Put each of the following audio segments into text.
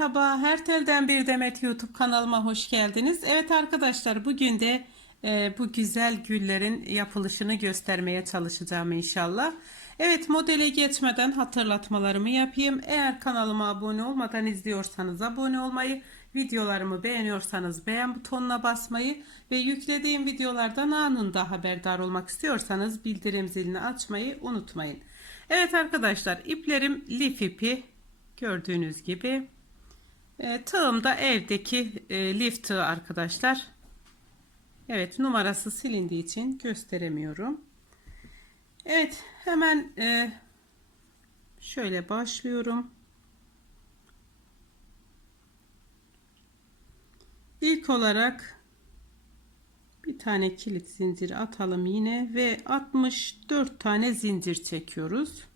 Merhaba, her telden bir demet YouTube kanalıma hoş geldiniz. Evet arkadaşlar, bugün de e, bu güzel güllerin yapılışını göstermeye çalışacağım inşallah. Evet, modele geçmeden hatırlatmalarımı yapayım. Eğer kanalıma abone olmadan izliyorsanız abone olmayı, videolarımı beğeniyorsanız beğen butonuna basmayı ve yüklediğim videolardan anında haberdar olmak istiyorsanız bildirim zilini açmayı unutmayın. Evet arkadaşlar, iplerim lif ipi. Gördüğünüz gibi e, tığım da evdeki e, lif tığı arkadaşlar. Evet numarası silindiği için gösteremiyorum. Evet hemen e, şöyle başlıyorum. İlk olarak bir tane kilit zinciri atalım yine ve 64 tane zincir çekiyoruz.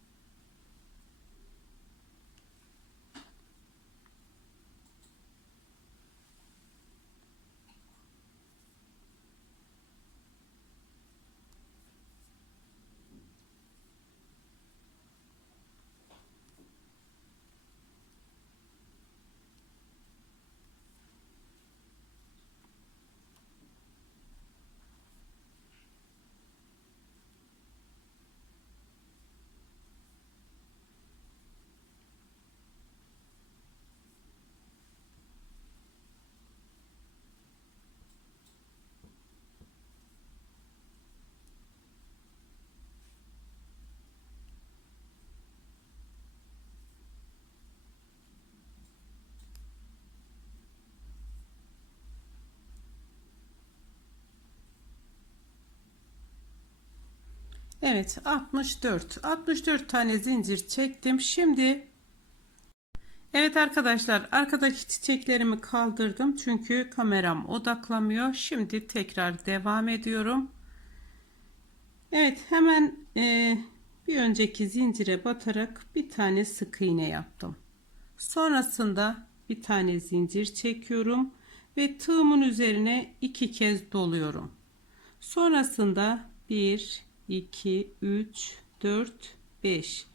Evet 64 64 tane zincir çektim. Şimdi Evet arkadaşlar arkadaki çiçeklerimi kaldırdım. Çünkü kameram odaklamıyor şimdi tekrar devam ediyorum. Evet hemen e, bir önceki zincire batarak bir tane sık iğne yaptım. Sonrasında bir tane zincir çekiyorum ve tığımın üzerine iki kez doluyorum. Sonrasında bir 2 3 4 5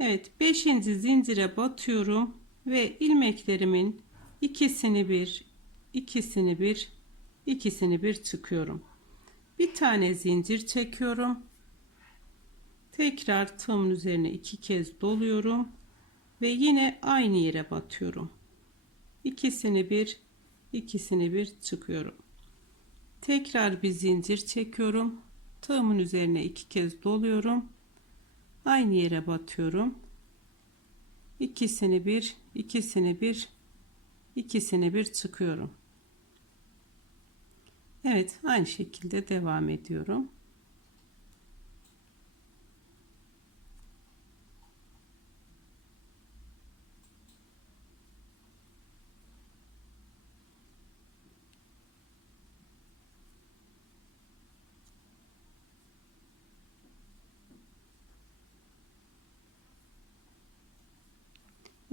Evet 5. zincire batıyorum ve ilmeklerimin ikisini bir ikisini bir ikisini bir çıkıyorum bir tane zincir çekiyorum. Tekrar tığımın üzerine iki kez doluyorum ve yine aynı yere batıyorum. İkisini bir ikisini bir çıkıyorum tekrar bir zincir çekiyorum tığımın üzerine iki kez doluyorum. Aynı yere batıyorum. İkisini bir ikisini bir ikisini bir çıkıyorum. Evet aynı şekilde devam ediyorum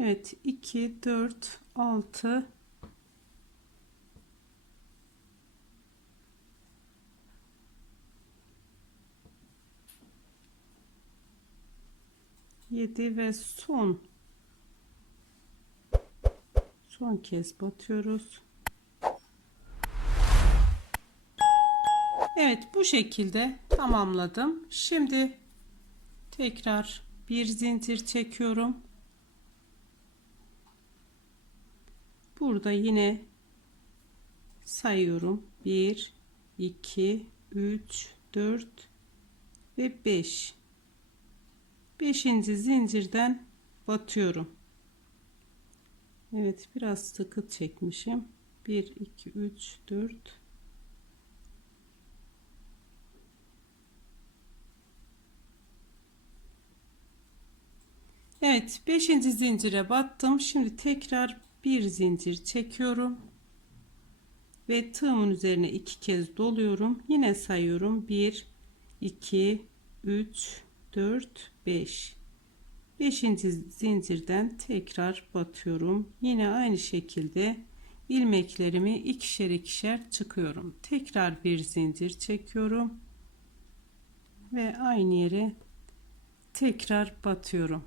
Evet 2 4 6 7 ve son son kez batıyoruz. Evet bu şekilde tamamladım. Şimdi tekrar bir zincir çekiyorum. Burada yine sayıyorum. 1 2 3 4 ve 5 5. zincirden batıyorum. Evet biraz sıkı çekmişim. 1 2 3 4 Evet 5. zincire battım. Şimdi tekrar bir zincir çekiyorum ve tığımın üzerine iki kez doluyorum. Yine sayıyorum. 1 2 3 4 5 5. zincirden tekrar batıyorum. Yine aynı şekilde ilmeklerimi ikişer ikişer çıkıyorum. Tekrar bir zincir çekiyorum ve aynı yere tekrar batıyorum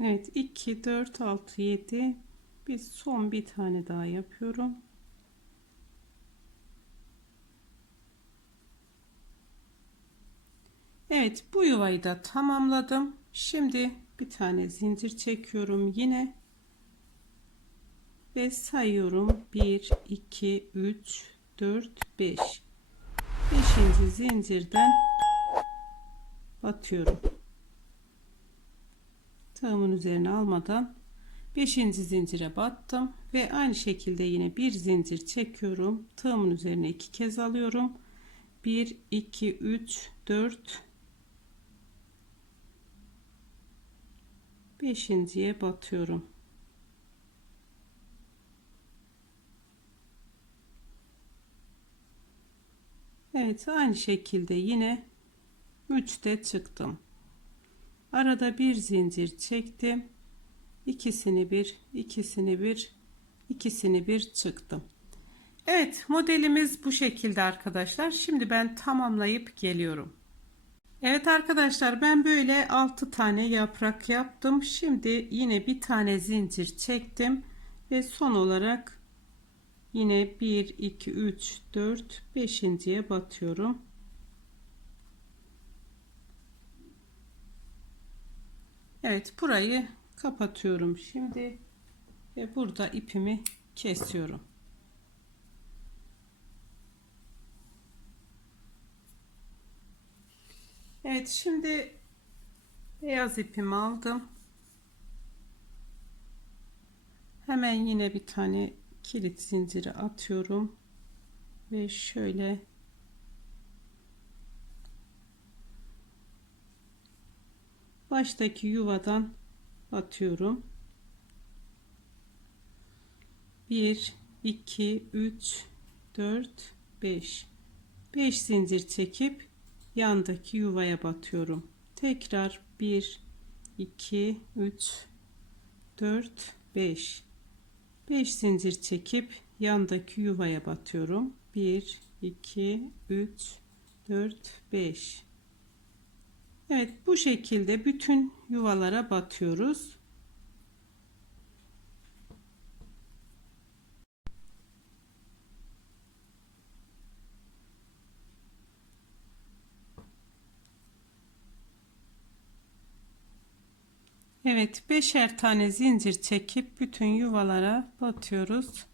Evet 2 4 6 7 bir son bir tane daha yapıyorum. Evet bu yuvayı da tamamladım. Şimdi bir tane zincir çekiyorum yine ve sayıyorum 1 2 3 4 5 5. zincirden batıyorum tığımın üzerine almadan 5. zincire battım ve aynı şekilde yine bir zincir çekiyorum. Tığımın üzerine iki kez alıyorum. 1 2 3 4 beşinciye batıyorum. Evet aynı şekilde yine 3'te çıktım arada bir zincir çektim. İkisini bir ikisini bir ikisini bir çıktım. Evet modelimiz bu şekilde arkadaşlar. Şimdi ben tamamlayıp geliyorum. Evet arkadaşlar ben böyle 6 tane yaprak yaptım. Şimdi yine bir tane zincir çektim ve son olarak yine 1 2 3 4 5.ye batıyorum Evet burayı kapatıyorum şimdi ve burada ipimi kesiyorum. Evet şimdi beyaz ipimi aldım. Hemen yine bir tane kilit zinciri atıyorum ve şöyle baştaki yuvadan batıyorum 1 2 3 4 5 5 zincir çekip yandaki yuvaya batıyorum. Tekrar 1 2 3 4 5 5 zincir çekip yandaki yuvaya batıyorum. 1 2 3 4 5 Evet bu şekilde bütün yuvalara batıyoruz. Evet beşer tane zincir çekip bütün yuvalara batıyoruz.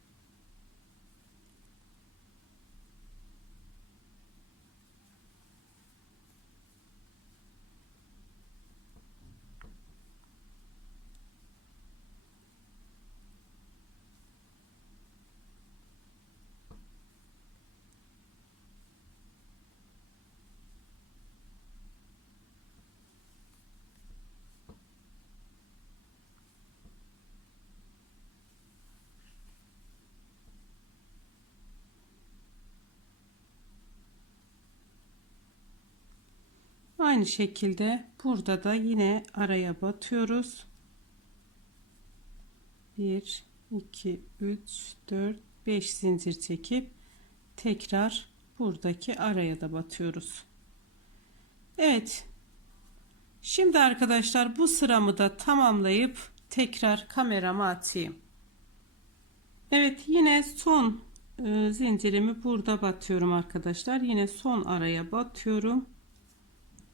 Aynı şekilde burada da yine araya batıyoruz. 1 2 3 4 5 zincir çekip tekrar buradaki araya da batıyoruz. Evet. Şimdi arkadaşlar bu sıramı da tamamlayıp tekrar kamerama atayım. Evet yine son e, zincirimi burada batıyorum arkadaşlar. Yine son araya batıyorum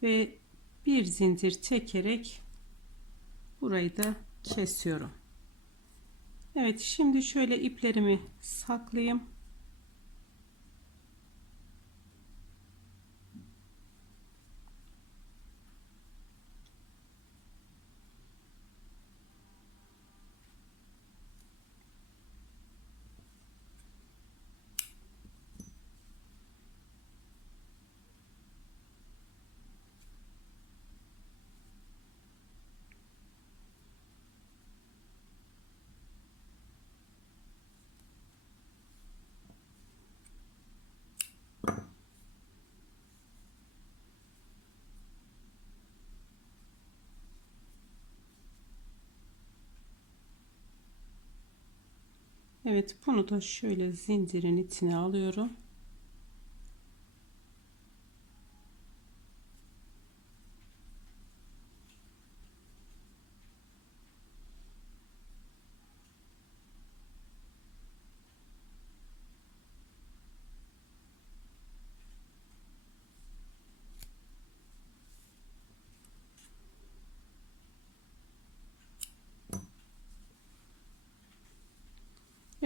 ve bir zincir çekerek burayı da kesiyorum. Evet şimdi şöyle iplerimi saklayayım. Evet bunu da şöyle zincirin içine alıyorum.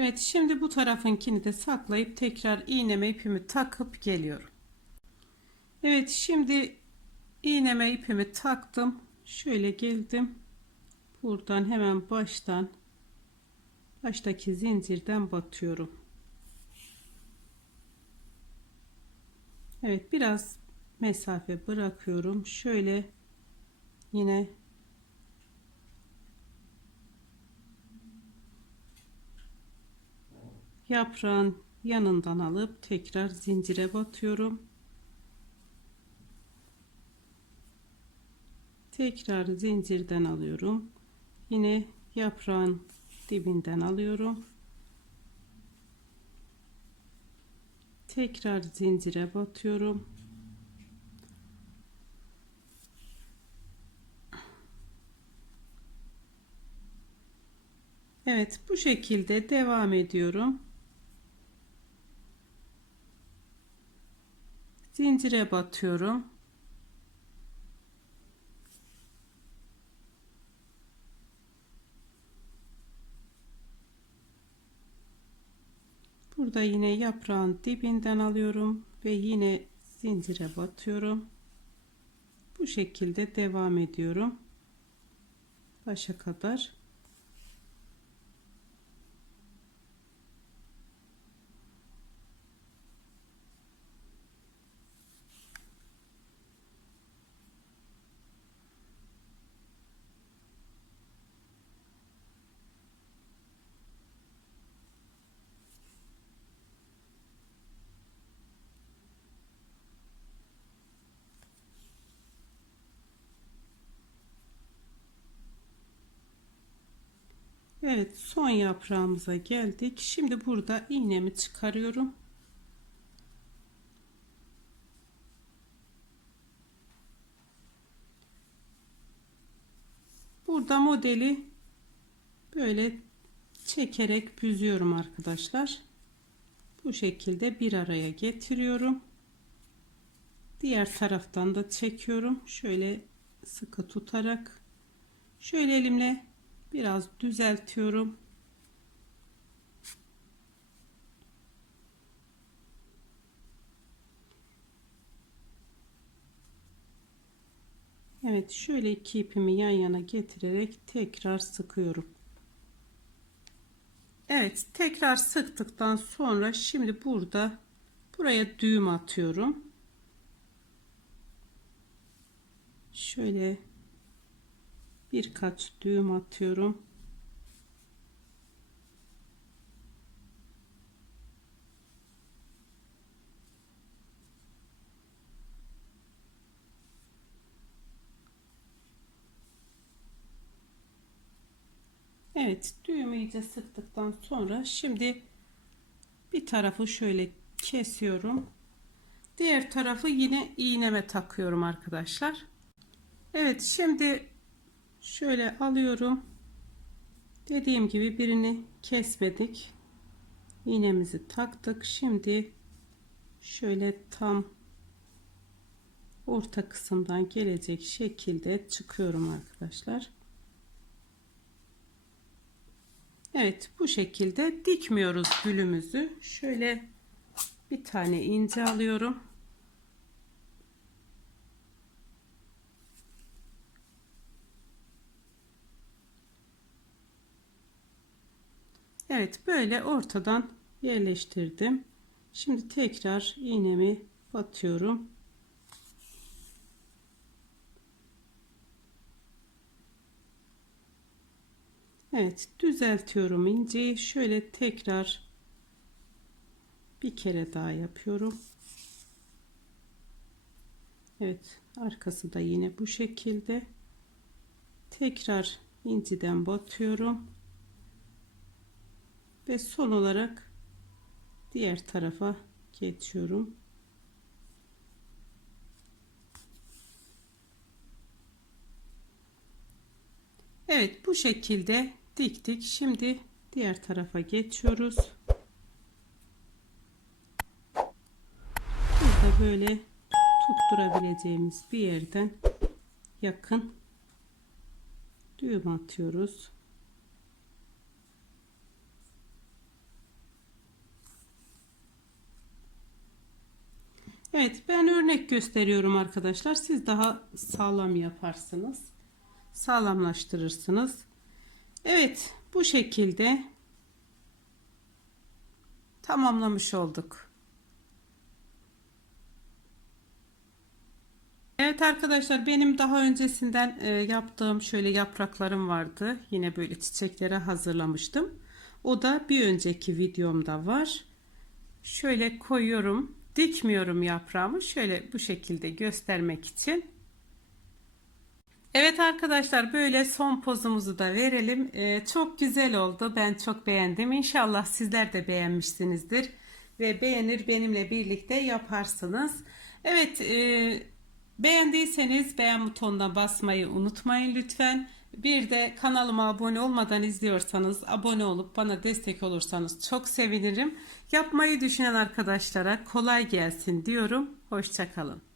Evet şimdi bu tarafınkini de saklayıp tekrar iğneme ipimi takıp geliyorum. Evet şimdi iğneme ipimi taktım. Şöyle geldim. Buradan hemen baştan baştaki zincirden batıyorum. Evet biraz mesafe bırakıyorum. Şöyle yine yaprağın yanından alıp tekrar zincire batıyorum. Tekrar zincirden alıyorum. Yine yaprağın dibinden alıyorum. Tekrar zincire batıyorum. Evet bu şekilde devam ediyorum. Zincire batıyorum. Burada yine yaprağın dibinden alıyorum ve yine zincire batıyorum. Bu şekilde devam ediyorum. Başa kadar. Evet son yaprağımıza geldik. Şimdi burada iğnemi çıkarıyorum. Burada modeli böyle çekerek büzüyorum arkadaşlar. Bu şekilde bir araya getiriyorum. Diğer taraftan da çekiyorum. Şöyle sıkı tutarak şöyle elimle biraz düzeltiyorum. Evet şöyle iki ipimi yan yana getirerek tekrar sıkıyorum. Evet tekrar sıktıktan sonra şimdi burada buraya düğüm atıyorum. Şöyle birkaç düğüm atıyorum. Evet düğümü iyice sıktıktan sonra şimdi bir tarafı şöyle kesiyorum. Diğer tarafı yine iğneme takıyorum arkadaşlar. Evet şimdi şöyle alıyorum. Dediğim gibi birini kesmedik. İğnemizi taktık. Şimdi şöyle tam orta kısımdan gelecek şekilde çıkıyorum arkadaşlar. Evet bu şekilde dikmiyoruz gülümüzü. Şöyle bir tane ince alıyorum. Evet böyle ortadan yerleştirdim. Şimdi tekrar iğnemi batıyorum. Evet düzeltiyorum inceyi. Şöyle tekrar bir kere daha yapıyorum. Evet arkası da yine bu şekilde. Tekrar inciden batıyorum. Ve son olarak diğer tarafa geçiyorum. Evet bu şekilde diktik. Şimdi diğer tarafa geçiyoruz. Burada böyle tutturabileceğimiz bir yerden yakın düğüm atıyoruz. Evet ben örnek gösteriyorum arkadaşlar. Siz daha sağlam yaparsınız. Sağlamlaştırırsınız. Evet bu şekilde tamamlamış olduk. Evet arkadaşlar benim daha öncesinden e, yaptığım şöyle yapraklarım vardı. Yine böyle çiçeklere hazırlamıştım. O da bir önceki videomda var. Şöyle koyuyorum. Dikmiyorum yaprağımı. Şöyle bu şekilde göstermek için. Evet arkadaşlar böyle son pozumuzu da verelim. Ee, çok güzel oldu. Ben çok beğendim. İnşallah sizler de beğenmişsinizdir. Ve beğenir benimle birlikte yaparsınız. Evet e, beğendiyseniz beğen butonuna basmayı unutmayın lütfen. Bir de kanalıma abone olmadan izliyorsanız abone olup bana destek olursanız çok sevinirim. Yapmayı düşünen arkadaşlara kolay gelsin diyorum. Hoşçakalın.